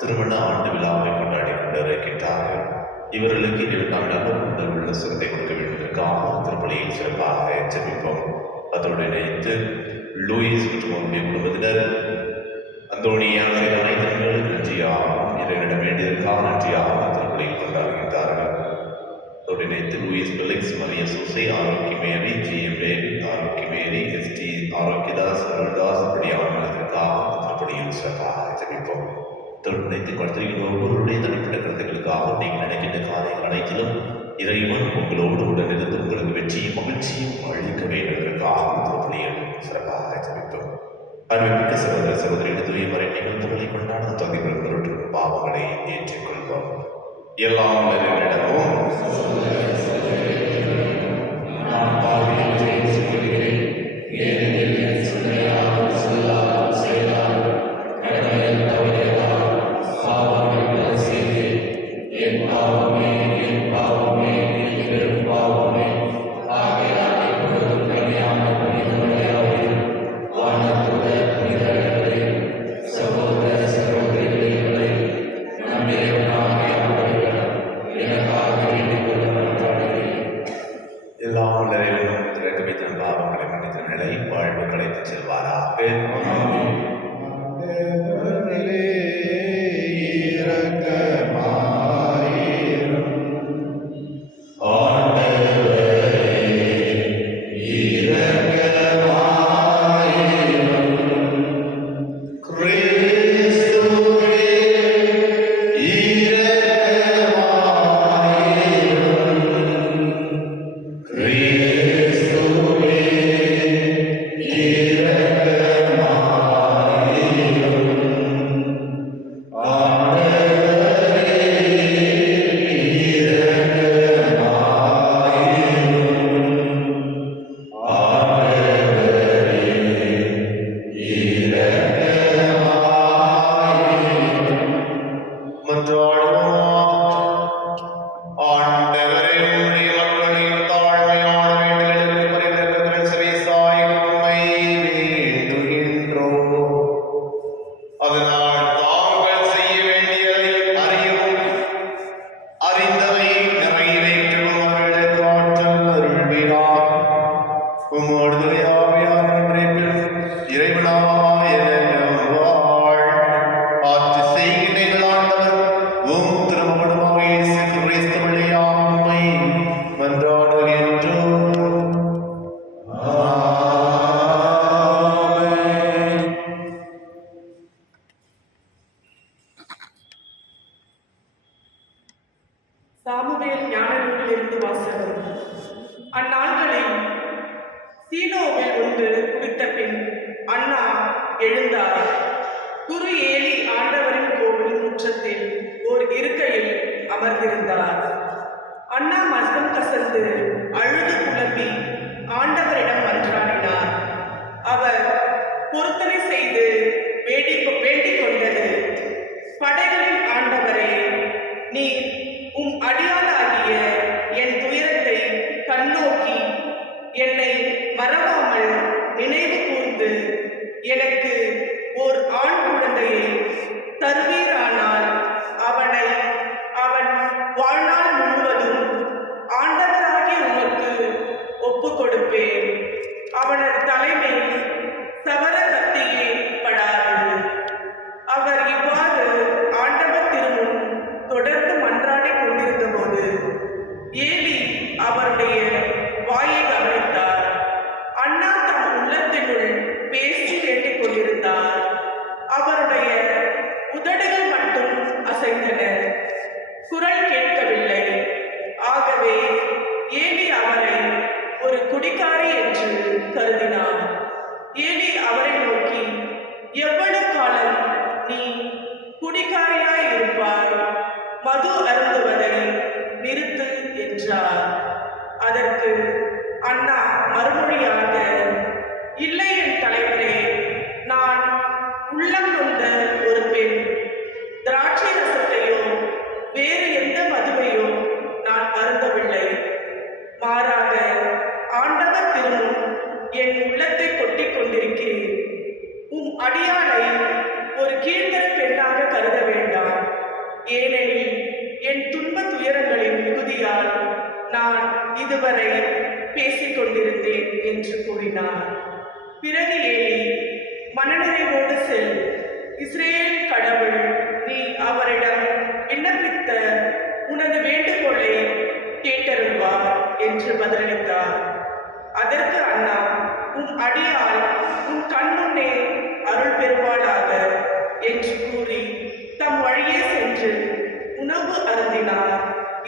திருமண ஆண்டு விழாவை கொண்டாடி கொண்டிருக்கின்றார்கள். இவர்களுக்கு தமிழக உடல் உள்ள சிறத்தை கொடுக்க வேண்டியதற்காக திருப்பலியில் சிறப்பாக ஜெபிப்போம். அதோடு இணைத்து லூயிஸ் மற்றும் அவருடைய குடும்பத்தினர் அந்தோனியா செய்த அனைத்து நன்றியாகவும் இறைவனிடம் வேண்டியதற்காக நன்றியாகவும் திருப்பலியில் கொண்டாடுகின்றார்கள். அதோடு இணைத்து Louis Felix, Maria Susai, Arokiamary, G M David, Arokiamary, S D Arokiadas, Aruldas அப்படியானதற்காக திருப்பலியில் சிறப்பாக ஜெபிப்போம். தொடர்ந்து கொடுத்திருக்கிற ஒவ்வொருடைய தனிப்பட்ட கருத்துக்களுக்காக நீங்கள் நினைக்கின்ற காரியங்கள் அனைத்திலும் இறைவன் உங்களோடு உடனிருந்து உங்களுக்கு வெற்றியும் மகிழ்ச்சியும் அளிக்க வேண்டும் என்பதற்காக திருப்பலியில் சிறப்பாக ஜெபிப்போம். அன்புமிக்க சகோதர சகோதரிகள், தூய மறை நிகழ்வுகளை கொண்டாடும் தகுதிகளும் பாவங்களை ஏற்றுக்கொள்வோம். எல்லாம் இடமும் குரு ஏலி ஆண்டவரின் கோவில் முற்றத்தில் ஓர் இருக்கையில் அமர்ந்திருந்தார். அன்னா மஸ்தம் கசந்து அழுது புலம்பி ஆண்டவரிடம் மன்றாடினார். அவர் பொருத்தனை செய்து வேண்டிக் கொண்டது, படைகளின் ஆண்டவரே, நீர் உம் அடியாளாகிய என் துயரத்தை கண்ணோக்கி என்னை மறவாமல் நினைவு கூர்ந்து எனக்கு ஓர் ஆண் குழந்தையை தருவீரானால் அவன் வாழ்நாள் முழுவதும் ஆண்டவராகிய உமக்கு ஒப்பு கொடுப்பேன். அவனது தலைமையில் சவர கத்தியே படாது. அவர் இவ்வாறு ஆண்டவர் திருமுன் தொடர்ந்து மன்றாடி கொண்டிருந்த போது ஏலி அவருடைய வாயை கவனித்தார். அன்னா தம் உள்ளத்தினுள் பேசி வேண்டிக் கொண்டிருந்தார். அவருடைய உதடுகள் மட்டும் அசைந்தன, குரல் கேட்கவில்லை. ஆகவே ஏலி அவரை ஒரு குடிகாரி என்று கருதினார். ஏலி அவரை நோக்கி, எவ்வளவு காலம் நீ குடிகாரியாய் இருப்பாய்? மது அருந்துவதை நிறுத்து என்றார். அதற்கு அன்னா மறுமொழியாக, இல்லை என் தலைவரே, நான் உள்ளம் நொந்த ஒரு பெண். திராட்சை ரசத்தையோ வேறு எந்த மதுவையோ நான் அருந்தவில்லை. மாறாக ஆண்டவர் திருமுன் என் உள்ளத்தை கொட்டிக் கொண்டிருக்கிறேன். உம் அடியாளை ஒரு கீழ்த்தர பெண்ணாக கருத வேண்டாம். ஏனெனில் என் துன்ப துயரங்களின் மிகுதியால் நான் இதுவரை பேசிக் கொண்டிருந்தேன் என்று கூறினார். பிறகு ஏலி, மனநிறைவோடு செல், இஸ்ரேல் கடவுள் நீ அவரிடம் விண்ணப்பித்த உனது வேண்டுகோளை கேட்டருள்வார் என்று பதிலளித்தார். அதற்கு அன்னா, உம் அடியால் உன் கண்முன்னே அருள் பெறுவாளாக என்று கூறி தம் வழியே சென்று உணவு அருந்தினார்.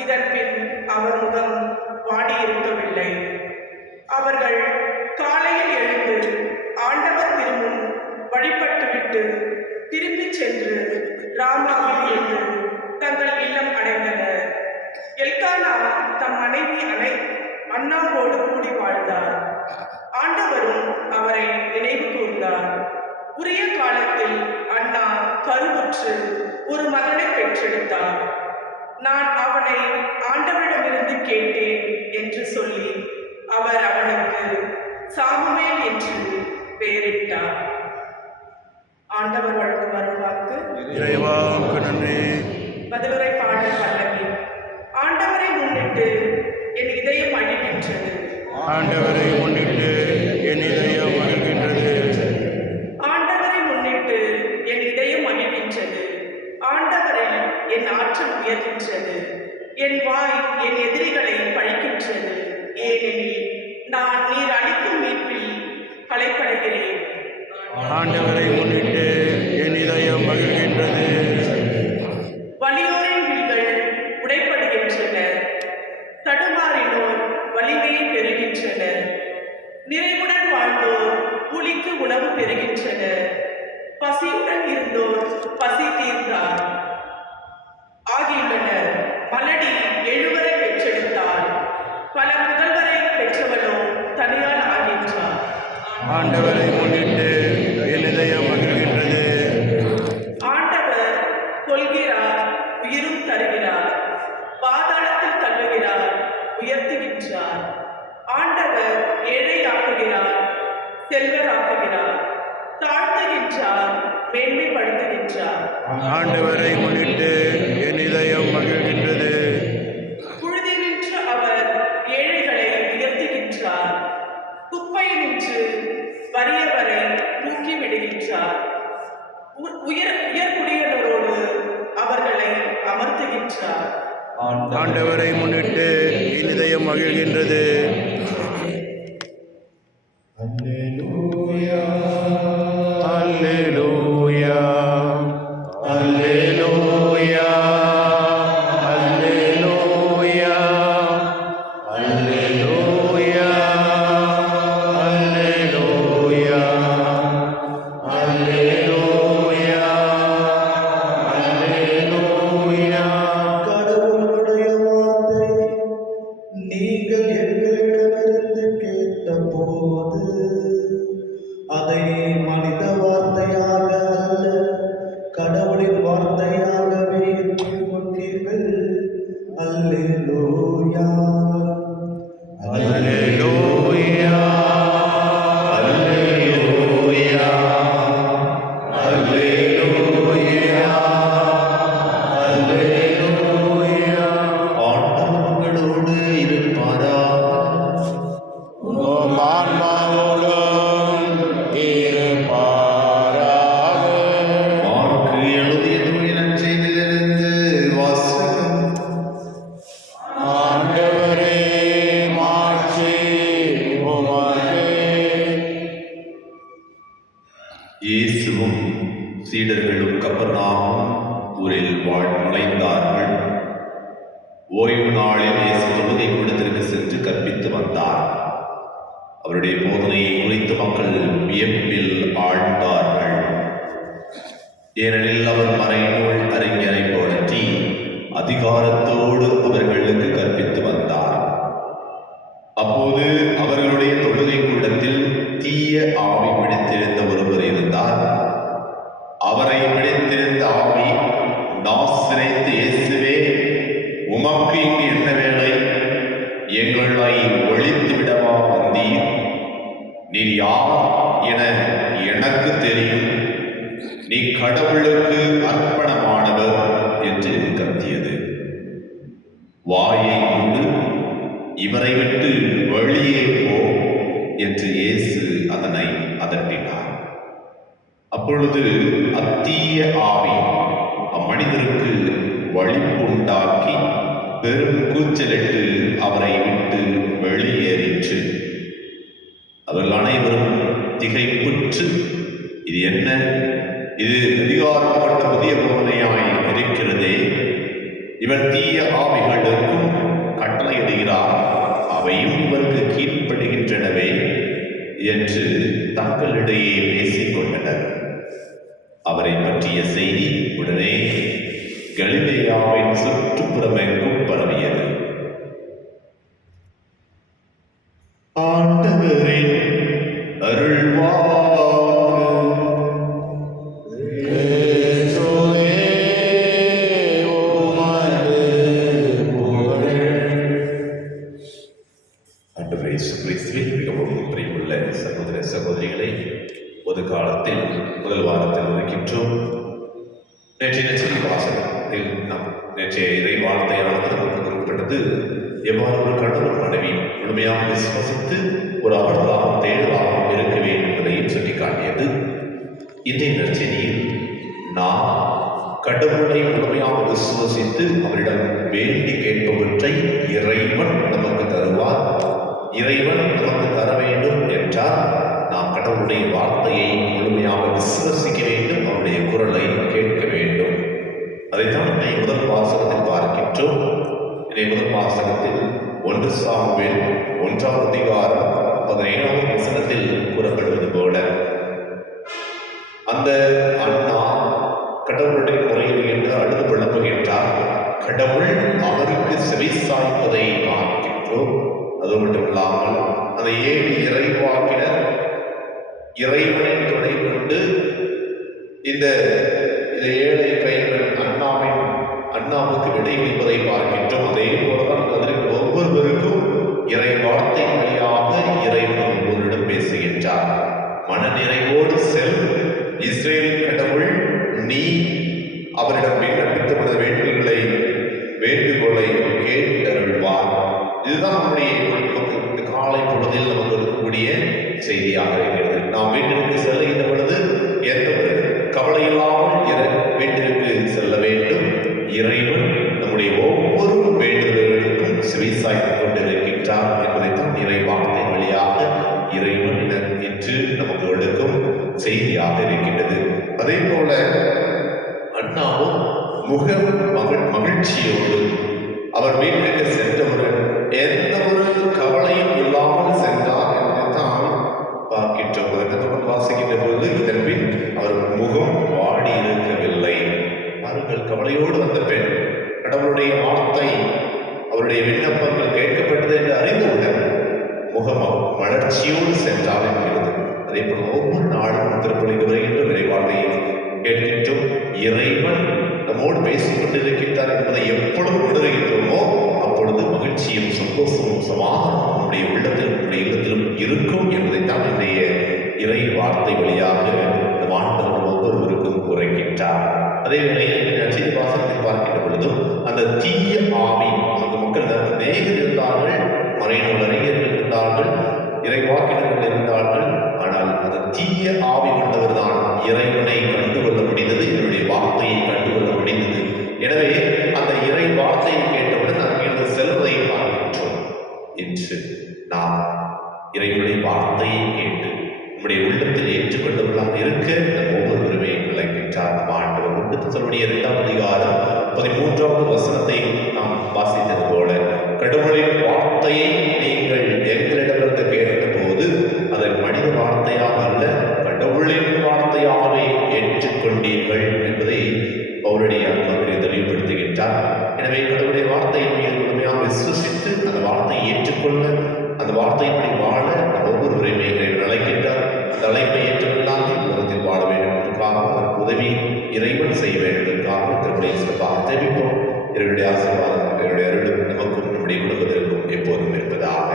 இதன் பின் அவர் முகம் வாடியிருக்கவில்லை. அவர்கள் காலையில் எழுந்து ஆண்டவர் திருமுன் வழிபட்டுவிட்டு திரும்பிச் சென்று ராமாவில் இருந்து தங்கள் இல்லம் அடைந்தனர். எல்கானா தம் மனைவி அன்னாவோடு கூடி வாழ்ந்தார். ஆண்டவரும் அவரை நினைவு கூர்ந்தார். உரிய காலத்தில் அன்னா கருவுற்று ஒரு மகனை பெற்றெடுத்தார். நான் அவனை ஆண்டவரிடமிருந்து கேட்டேன் என்று சொல்லி அவர் அவனுக்கு சாமுவேல் என்று பெயரிட்டார். ஆண்டவர் வழங்கும் அருள்வாக்கு. இறைவாவுக்கு நன்றி. பதிலுரை பாடல் பல்லவி. ஆண்டவரை முன்னிட்டு என் இதயம் அழிகின்றது. ஆண்டவரை முன்னிட்டு என் இதயம் மகிழ்கின்றது. ஆண்டவரை முன்னிட்டு என் இதயம் மகிழ்கின்றது. ஆண்டவரில் என் ஆற்றல் உயர்கின்றது. என் வாய் என் எதிரிகளை பழிக்கின்றது. ஏனெனில் நான் நீர் அளிக்கும் மீட்பில் களைப்படைகிறேன். ஆண்டவரை முன்னிட்டு என் இதயம் மகிழ்கின்றது. வலியோரின் வில்கள் உடைப்படுகின்றன. தடுமாறினோர் வலிமையை பெறுகின்றனர். நிறைவுடன் வாழ்ந்தோர் புலிக்கு உணவு பெறுகின்றனர். பசியுடன் இருந்தோர் பசி தீர்ந்தார் ஆகியுள்ளனர். மலடி 7 பெற்றெடுத்தார். பல முதல்வரை பெற்றவளோ தனியால் ஆகின்றார். ஆண்டவரை முன்னிட்டு என் இதயம் மகிழ்கின்றது. ஆண்டவர் கொள்கிறார், உயிரும் தருகிறார். பாதாளத்தில் தள்ளுகிறார், உயர்த்துகின்றார். ஆண்டவர் ஏழையாக்குகிறார், செல்வராக்குகிறார். தாழ்த்துகின்றார், மேன்மைப்படுத்துகின்றார். ஆண்டவரை முன்னிட்டு என் இதயம் மகிழ்கின்றது. புழுதி நின்று அவர் ஏழைகளை உயர்த்துகின்றார். குப்பையில் நின்று வறியவரை தூக்கி விடுகின்றார். உயர்குடியினரோடு அவர்களை அமர்த்துகின்றார். ஆண்டவரை முன்னிட்டு என் இதயம் மகிழ்கின்றது. அல்லேலூயா, அல்லேலூயா, அல்லேலூயா, அல்லேலூயா, அல்லேலூயா, அல்லேலூயா, அல்லேலூயா. சீடர்களும் கப்பர்நாகும் ஊரில் நுழைந்தார்கள். ஓய்வு நாளில் இயேசு தொழுகை கூடத்திற்கு சென்று கற்பித்து வந்தார். அவருடைய போதனையை குறித்து மக்கள் வியப்பில் ஆழ்ந்தார்கள். ஏனெனில் அவர் மறைநூல் அறிஞரை போலற்றி அதிகாரத்தோடு அவர்களுக்கு கற்பித்து வந்தார். அப்போது அவர்களுடைய தொழுகை கூடத்தில் தீய ஆவி பிடித்திருந்த ஒருவர் இருந்தார். அவரை பிடித்திருந்த ஆவி, நாசரேத்து இயேசுவே, உமக்கு இங்கு என்ன வேலை? எங்களை ஒழித்து விடவா வந்தீர்? நீர் யார் என எனக்கு தெரியும். நீ கடவுளுக்கு அர்ப்பணமானவர் என்று கத்தியது. வாயை மூடு, இவரை விட்டு வெளியே போ என்று இயேசு அதனை அதட்டினார். அப்பொழுது அத்தீய ஆவி அம்மனிதருக்கு வலிப்பு உண்டாக்கி பெரும் கூச்சலிட்டு அவரை விட்டு வெளியேறிற்று. அவர்கள் அனைவரும் திகைப்புற்று, இது என்ன? இது அதிகாரம் கொண்ட புதிய போதனையாய் இருக்கிறதே. இவர் தீய ஆவிகளுக்கும் கட்டளையிடுகிறார், அவையும் இவருக்கு கீழ்ப்படுகின்றனவே என்று தங்களிடையே பேசிக் கொண்டனர். அவரை பற்றிய செய்தி உடனே கலிலேயாவின் சுற்றுப்புறமெங்கும் பரவியது. ஆண்டவரின் அருள்வாக்கு. மிகவும் பிரியமுள்ள சகோதர சகோதரிகளை, ஒரு காலத்தில் முதல் வாரத்தில் இருக்கின்றோம். நேற்றைய வாசகத்தில் நேற்றைய இறை வார்த்தையானது நமக்கு குறிப்பிட்டது எவ்வாறு ஒரு கணவன் மனைவி முழுமையாக விசுவசித்து ஒரு ஆடலாகவும் தேடலாகவும் இருக்க வேண்டும் என்பதையும் சுட்டிக்காட்டியது. இன்றைய நற்செய்தியில் நாம் கடவுளை முழுமையாக விசுவசித்து அவரிடம் வேண்டி கேட்பவற்றை இறைவன் நமக்கு தருவார். இறைவன் நமக்கு தர வேண்டும் என்றால் நாம் கடவுளுடைய வார்த்தையை முழுமையாக விசுவசிக்க வேண்டும், அவருடைய குரலை கேட்க வேண்டும். அதைத்தான் இன்றைய முதல் வாசகத்தில் பார்க்கின்றோம். இன்றைய முதல் வாசகத்தில் 1 சாமுவேல் 1ஆம் அதிகாரம் 17ஆம் வசனத்தில் கூறப்படுவது போல, அந்த அண்ணா கடவுளுடைய முறையில் என்று அழுது புலம்புகின்றார். கடவுள் அவருக்கு செவி சாய்ப்பதை பார்க்கின்றோம். அது மட்டும் இல்லாமல் அந்த 7 இறைவாக்கினர் இறைவனை துணை கொண்டு இந்த ஏழை கைகள் அண்ணாவுக்கு விடையளிப்பதை பார்க்கின்றோம். அதே போலதான் அதற்கு ஒவ்வொருவருக்கும் இறை வார்த்தை வழியாக இறைவன் ஒவ்வொருடம் பேசுகின்றார். மன நிறைவோடு செல், இஸ்ரேல் கடவுள், நீ அவரிடம் விண்ணப்பித்த உனது வேண்டுகோளை கேட்டருள்வார். இதுதான் நம்முடைய நமக்கு காலை பொழுதில் நமக்கு இருக்கக்கூடிய செய்தியாக இருக்கிறது. நாம் வீட்டிற்கு செல்லுகின்ற பொழுது எந்த ஒரு கவலையில்லாமல் வீட்டிற்கு செல்ல வேண்டும். இறைவன் நம்முடைய ஒவ்வொரு வேண்டுதல்களுக்கும் செவிசாய்த்து கொண்டிருக்கின்றார் என்பதைத்தான் இறை வார்த்தை வழியாக இறைவன் என்று நமக்கு எடுக்கும் செய்தியாக இருக்கின்றது. அதே போல அண்ணாவும் மகிழ்ச்சியோடு அவர் வீட்டிற்கு சென்றவுடன் எந்த ஒரு கவலையும் இல்லாமல் சென்றார் என்றுதான் பார்க்கின்றோம். தொடர்ந்து வாசிக்கின்ற பொழுது இதன் பின் அவர் முகம் வாடி இருக்கவில்லை. அவர்கள் கவலையோடு வந்த பெண் கடவுளுடைய வார்த்தை அவருடைய விண்ணப்பங்கள் கேட்கப்பட்டது என்று அறிந்தவுடன் முகம் மலர்ச்சியோடு சென்றார் என்கிறது. அதே போல ஒவ்வொரு நாளும் திருப்பலிக்கு வருகின்ற விரைவார்த்தையை கேட்கின்றோம். இறைவன் நம்மோடு பேசிக் கொண்டிருக்கின்றார் என்பதை எப்பொழுது உணர்கின்றோமோ அப்பொழுது மகிழ்ச்சியும் சந்தோஷமும் சமாதானம் நம்முடைய உள்ளத்திலும் நம்முடைய இல்லத்திலும் இருக்கும் என்பதைத்தான் இன்றைய இறை வார்த்தை வழியாக இந்த ஆண்டவர் ஒவ்வொருவருக்கும் உரைக்கின்றார். அதே வேளையில் நற்செய்தி வாசகத்தில் பார்க்கின்ற பொழுதும் அந்த தீய ஆவி, அந்த மக்கள் அநேகர் இருந்தார்கள், மறைநூல் அறிஞர்கள் இருந்தார்கள், இறைவாக்கினர்கள் இருந்தார்கள். ஆனால் அந்த தீய ஆவி கொண்டவர் தான் இறைவனை கண்டுகொள்ள முடிந்தது, என்னுடைய வார்த்தையை கண்டுகொள்ள முடிந்தது. எனவே அந்த இறை வார்த்தையை கேட்டவுடன் அங்கிருந்து செல்வதை பார்க்கின்றோம். என்று நாம் இறைவனுடைய வார்த்தையை கேட்டு நம்முடைய உள்ளத்தில் ஏற்றுக்கொண்டவர்களாக இருக்க நம் ஒவ்வொருவருமே விளக்கின்றோம். விளக்குகின்றார். நம் ஆண்டவர் 1 தெசலோனியர் 2ஆம் அதிகாரம் 13வது வசனத்தை நாம் வாசித்தது போல, கடவுளின் வார்த்தையை நீங்கள் எங்களிடமிருந்து கேட்டபோது அதை மனித வார்த்தையாக அல்ல கடவுளின் வார்த்தையாகவே ஏற்றுக்கொண்டீர்கள் என்பதை அவருடைய நமக்கு தெளிவுபடுத்துகின்றார். எனவே கடவுளுடைய வார்த்தையின் மீது முழுமையாக விசுவசித்து அந்த வார்த்தையை ஏற்றுக்கொள்ள, அந்த வார்த்தையின்படி வாழ ஒவ்வொருவரையுமே இறைவன் அழைக்கின்றார். அந்த அழைப்பை ஏற்றுக்கொள்ளாமல் உலகத்தில் வாழ வேண்டும் என்பதற்காக அதற்கு உதவி இறைவன் செய்ய வேண்டும் என்பதற்காக திருப்பலியை சிறப்பாக ஜெபிப்போம். இவருடைய ஆசீர்வாதம், இவருடைய அருளும் நமக்கும் நம்முடைய குடும்பத்திற்கும் எப்போதும் இருப்பதாக.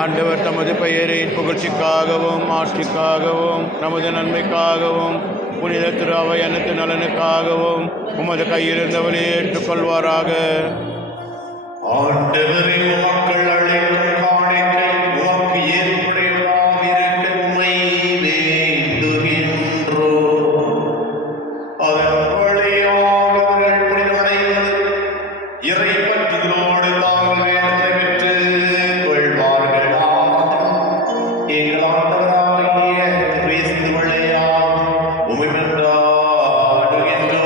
ஆண்டவர் தமது பெயரின் புகழ்ச்சிக்காகவும் ஆட்சிக்காகவும் நமது நன்மைக்காகவும் புனித திரு அவை அனைத்து நலனுக்காகவும் உமது கையிலிருந்தவளை ஏற்றுக்கொள்வாராக. ஆண்டவரின் மக்கள் அழைக்கும் காணிக்கை உமக்கு ஏற்புடையதாக இருக்க உம்மை வேண்டுகின்றோம். அதன் வழியாக அவர்கள் புனிதமடைந்து இறைப்பற்றலோடு தாங்கள் வேண்டுதலை பெற்றுக் கொள்வார்களாக. எங்கள் ஆண்டவராகிய கிறிஸ்து வழியாக உம்மை மன்றாடுகின்றோம்.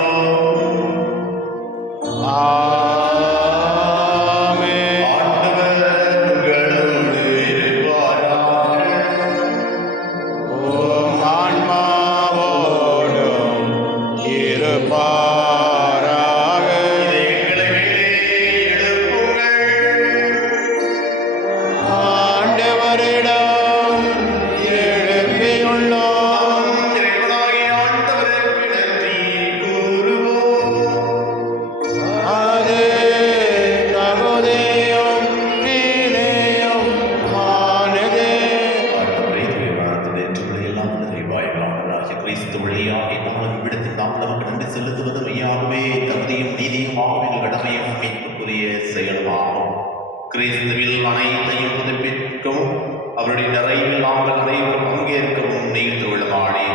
கிறிஸ்துவில் அனைத்தையும் புதுப்பிக்கவும் அவருடைய நிறைவில் நாங்கள் அனைவரும் பங்கேற்கவும் நீர்த்துள்ளமானே.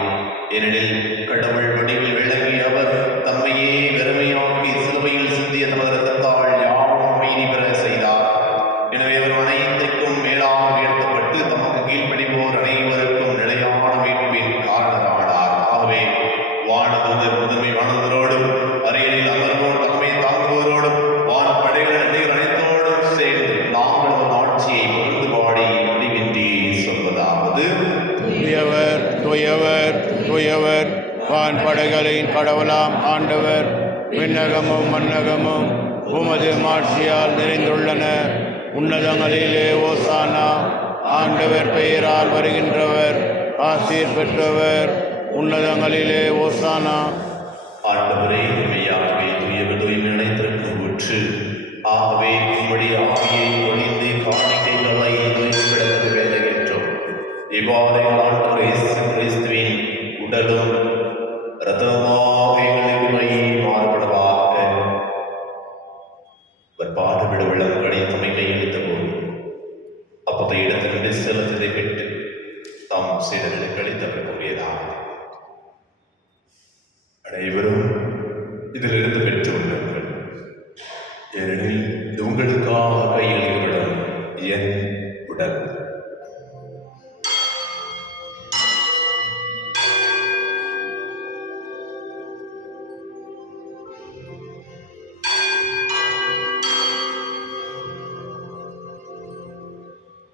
ஏனெனில் கடவுள் வடிவில் விளங்கி அவர் தம்மையே வெறுமையாக்கி சிலுவையில் சிந்திய தமது ரத்தத்தால் யாவும் அமைதி பெற செய்தார். எனவே அவர் அனைத்துக்கும் மேலாக உயர்த்தப்பட்டு தமக்கு கீழ்ப்படிப்போர் அனைவருக்கும் நிலையான மீட்பின் காரணரானார். ஆகவே வானதூதர் முதன்மை வானதரோடும் அரியணையில் அமர்வோர் தம்மை தாங்குவோரோடும் வானப்படைகள் அனைத்தோடும் சேர்ந்து நாங்கள் ஒரு ஆட்சியை புரிந்து பாடி முடிவின்றி சொல்வதாவது: தூயவர் தூயவர் தூயவர் வான் படைகளின் கடவுளாம் ஆண்டவர், விண்ணகமும் மன்னகமும் உமது மாட்சியால் நிறைந்துள்ளன. உன்னதங்களிலே ஓசானா. ஆண்டவர் பெயரால் வருகின்றவர் ஆசீர் பெற்றவர். உன்னதங்களிலே ஓசானா. ஆண்டவரே, மெய்யாகவே தூயவர் தூய்மை அனைத்திற்கும் ஊற்று. ஆகவே உம்முடைய ஆவியை ஒளிந்து காணிக்கைகளை தூய்மைப்படுத்த வேண்டுகின்றோம். இவ்வாறு ஆண்டவர் இயேசு கிறிஸ்துவின் உடலும் இரத்தமுமாக எங்களை அனைவரும் இதிலிருந்து பெற்று உள்ளார்கள். ஏனெனில் இது உங்களுக்காக கையெழுவிடும் என் உடல்.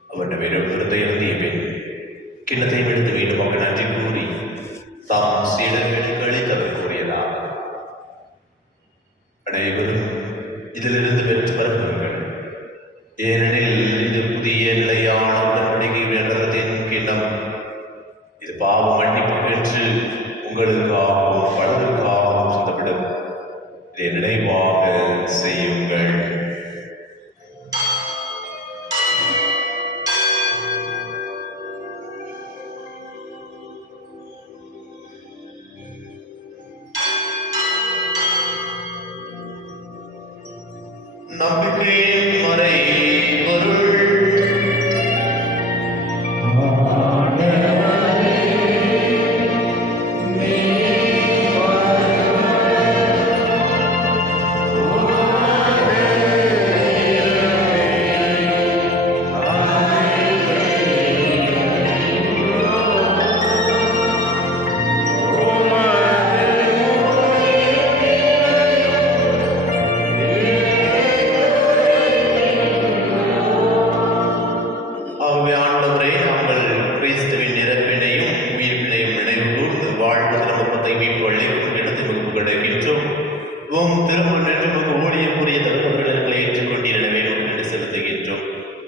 அவன் விருதை எழுதிய பின் கிண்ணத்தை எடுத்து மீண்டும் நன்றி கூறி தாம் சீடர்களுக்கு அளித்தவர் கூறியதாம், அனைவரும் இதிலிருந்து பெற்று வருங்கள். ஏனெனில் இது புதிய நிலையான உடன்படிக்கை வேண்டத்தின் கிண்ணம். இது பாவ மன்னிப்பு பெற்று உங்களுக்காகவும் பலருக்காகவும் சிந்தப்படும். இதை நினைவாக செய்யுங்கள். நம்பிக்கையின் மறை பொருள்.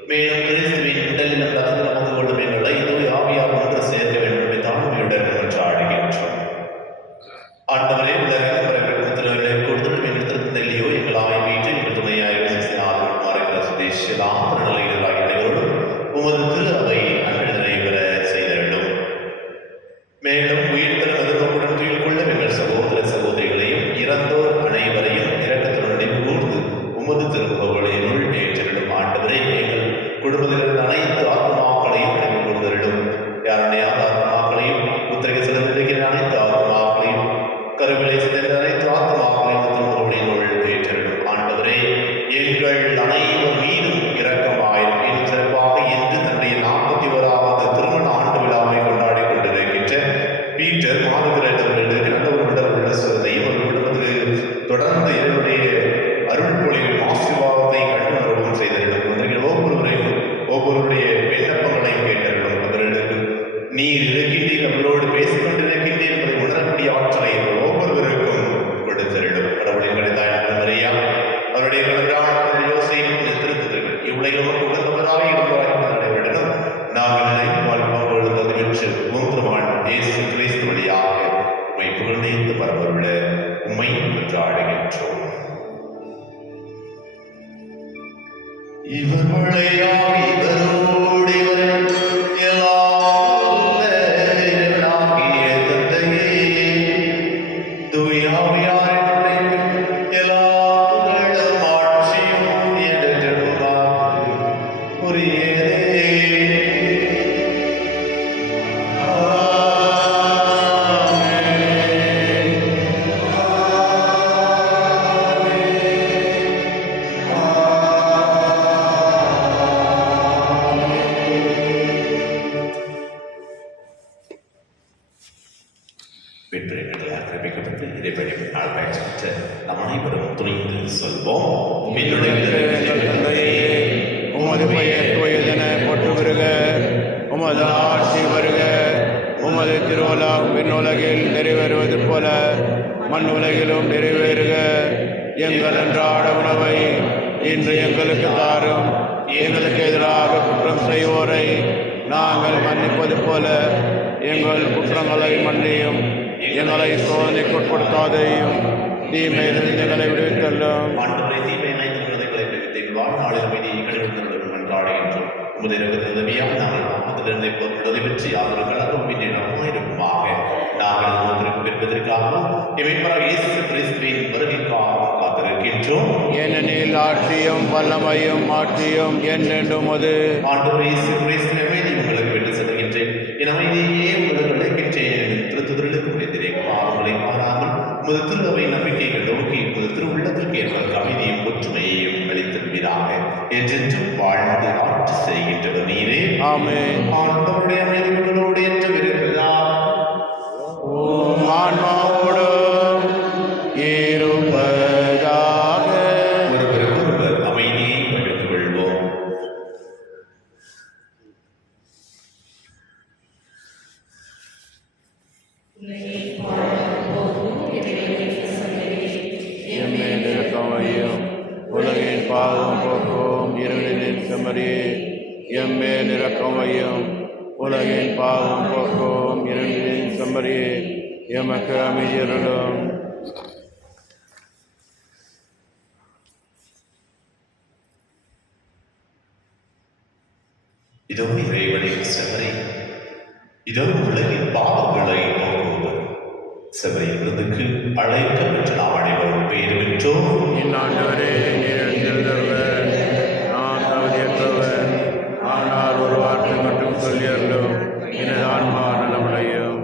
மேலும் கிறிஸ்துவின் உடலில் ரத்தத்தில் பங்கு கொள்ளும் எங்களை தூய் ஆவியார் ஒன்று சேர்க்க வேண்டும் என்று தாழ்மையுடன் மன்றாடுகின்றோம். ஆண்டவரே, உலகில் பரப்பிடத்திலே கொடுத்துட்டு எங்கள் நெல்லியோ எங்கள் ஆய்வீட்டு எங்கள் துணையாய் சுதேசியலாம் நிலையில் அனைவரோடும் உமது திரு அவை அன்று நிறைவேற செய்திடும். மேலும் உயிர்த்தல் மருத்துவமுடன் துயில் கொள்ள எங்கள் சகோதர சகோதரிகளையும் இறந்தோர் அனைவரையும் இரக்கத்துடன் கூர்ந்து உமது திருமுகங்களையுள் ஏற்றிடும். ஆண்டவரே, எங்கள் குடும்பத்திலிருந்து அனைத்து ஆத்மாக்களையும் நினைவு கொண்டிருடும். யாருடைய ஆத்மாக்களையும் உத்தரக செலுத்திருக்கிற அனைத்து ஆத்மாக்களையும் கருவிலை சிதைந்த அனைத்து ஆத்மாக்களையும் திருமுகங்களினுள் ஏற்றிடும். ஆண்டவரே, எங்கள் அனைவர் மீதும் இரக்கமாயிரும். இன்னும் சிறப்பாக இன்று தன்னுடைய 41வது திருமண ஆண்டு விழாவை கொண்டாடி கொண்டிருக்கின்ற பீட்டர் மாதவரிடமிருந்து நல்ல ஒரு விடல் உள்ள சொல்வதையும் ஒரு குடும்பத்தில் தொடர்ந்து என்னுடைய அருள் பொழியும் ஆசீர்வாதத்தை கண்டுணர்வும் செய்திருக்கும். ஒவ்வொருவருடைய விண்ணப்பங்களையும் கேட்டிருக்கும். அவர்களுக்கு நீர் இருக்கின்றீர், அவர்களோடு பேசிக் கொண்டிருக்கின்றீர் என்பதை உணரக்கூடிய ஆற்றலை ஒவ்வொருவருக்கும் கொடுத்திருக்கும். கடவுளின் கணிதாய் மரியா அவருடைய கணவரான யோசேப்பு திருத்தர்கள் இவ்வுலகிலும் உடன்பவராக இருந்தவராக நடைபெறணும். நாங்கள் நினைவு வாழ்வாக எழுந்தது என்று மூன்றுமான் இயேசு கிறிஸ்து வழியாக உம்மை புகழ்ந்து பரவருள்ள உம்மை என்றாடுகின்றோம். இவர்களையாக இவரோடு இவர்கள் எல்லாம் இறைவனாகிய தந்தையே, தூய ஆவியாரின் எல்லா புகழும் ஆட்சியும் என்றென்றும் உரியதே. நம் அனைவரும் துணிந்து சொல்வோம். உமது பெயர் தூயதென போற்று வருக, உமது ஆட்சி வருக, உமது திருவுளம் விண்ணுலகில் நிறைவேறுவது போல மண் உலகிலும் நிறைவேறுக. எங்கள் அன்றாட உணவை இன்று எங்களுக்கு தாரும். எங்களுக்கு எதிராக குற்றம் செய்வோரை நாங்கள் மன்னிப்பது போல எங்கள் குற்றங்களை மன்னியும். எங்களை சோதனைக்குட்படுத்தாதையும் தீமையிலிருந்து எங்களை விடுவித்தள்ளும். வாழ்நாளில் கொண்டாடுகின்றோம். உமது உதவியாக நாங்கள் பாவத்திலிருந்து பொருட்களை பற்றி யாரும் கலக்கும் இருக்குமாக நாங்கள் பெறுவதற்காகவும் இயேசு கிறிஸ்துவின் வருகைக்காகவும் காத்திருக்கின்றோம். ஏனெனில் ஆட்சியும் வல்லமையும் மாற்றியும் என்றென்றும் அது. ஆண்டவர் இயேசு கிறிஸ்து அமைதி உங்களுக்கு விட்டு செல்கின்றேன். என் அமைதியே உங்களுக்கு அழைக்கின்றேன். திருத்துதலுக்கு முடிந்திரேன். பாவங்களை மாறாமல் உமது திரு அவை நம்பிக்கைகள் நோக்கி உமது திரு உள்ளத்திற்கு ஏற்ப அமைதியும் ஒற்றுமையையும் அளித்திருப்பீராக என்றென்றும் வாழ்ந்து ஆட்சி செய்கின்ற நீரே. ஆமென். ஆண்டவருடைய அமைதிகளோடு என்றும் இருப்பதா உம் ஆன்மாவோடும் இருப்பதாக. ஒருவருக்கொருவர் அமைதியை பகிர்ந்து கொள்வோம். எம்மேல் இரக்கமையும் உலகின் பாவம் போக்கும் இறைவனின் செம்மறியே, எம்மேல் இரக்கமையும் உலகின் பாவம் போக்கும் இறைவனின் செம்மறியே, எமக்கு அமைதியருளும். இதோ இறைவனின் செம்மறி, இதோ உலகின் பாவங்களை போக்குவர். செம்மறி விருதுக்கு அழைக்க பெற்ற நாம் அனைவரும் பேறு பெற்றோம். என் ஆண்டவரே, நீர் எழுந்தருள்வர். நான் தகுதியற்றவர், ஆனால் ஒரு வார்த்தை மட்டும் சொல்லியருளும், எனது ஆன்மா நலமடையும்.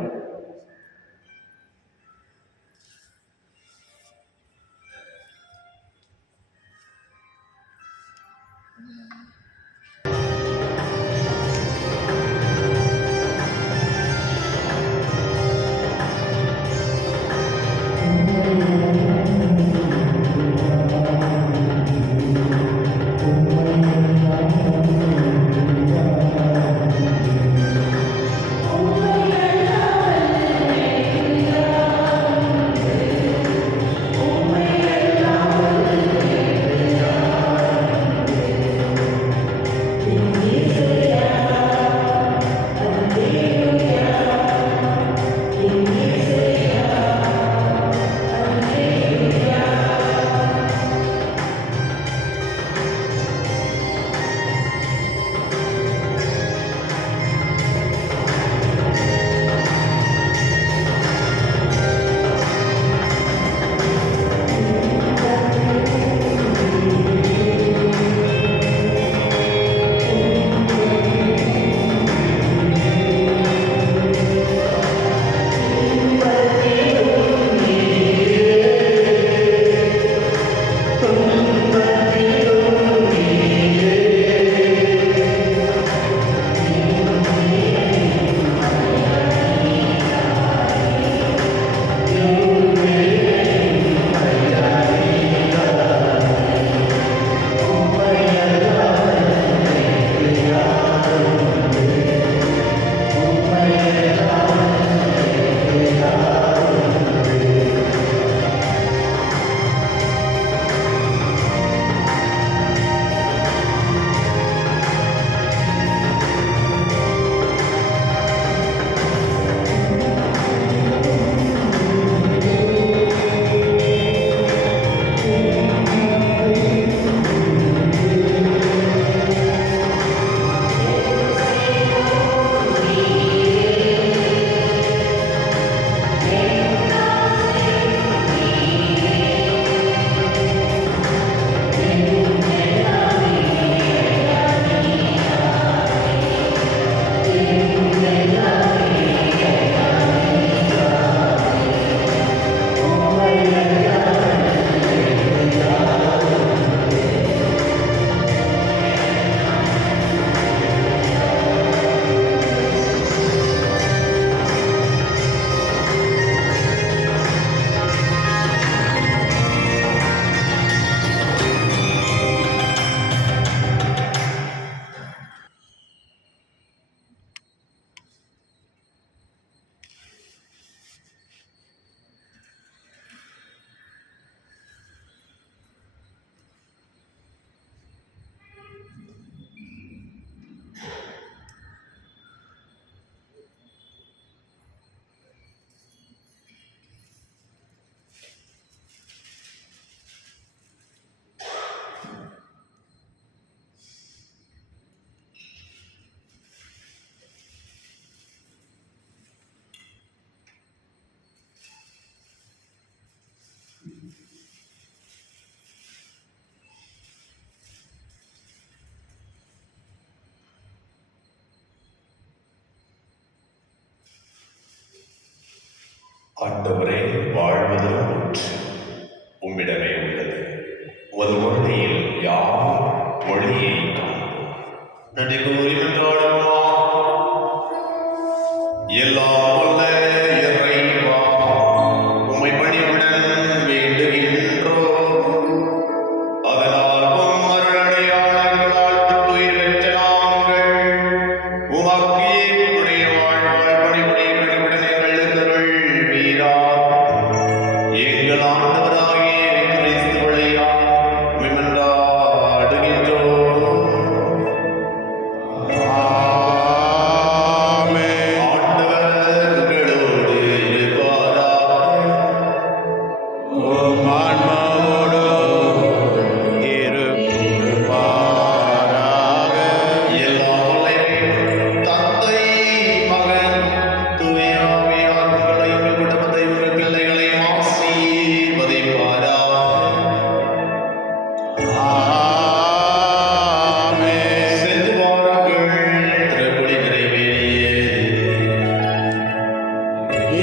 ஆண்டவரே, வாழ்வதும் ஆண்டவராகிய கிறிஸ்து வழியாக மன்றாடுகின்றோம். ஆமென். ஆண்டவர் உங்களோடு இருப்பாராக. உம் ஆன்மாவோடும் இருப்பாராக. எல்லாம் வல்ல தந்தை, மகன், தூய ஆவியார் உங்களையும் உங்கள் குடும்பத்தையும் உங்கள் பிள்ளைகளையும் ஆசீர்வதிப்பாராக. ஆமென். சென்று வாருங்கள், திருப்பலி நிறைவேறியது.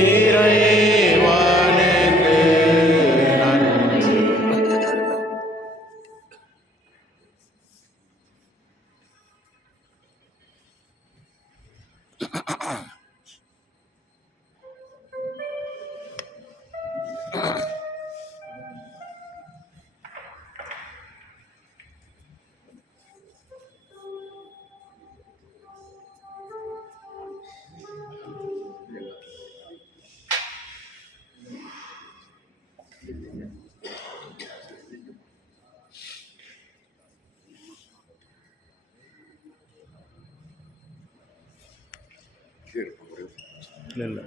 இறைவனுக்கு நன்றி. இல்ல இல்ல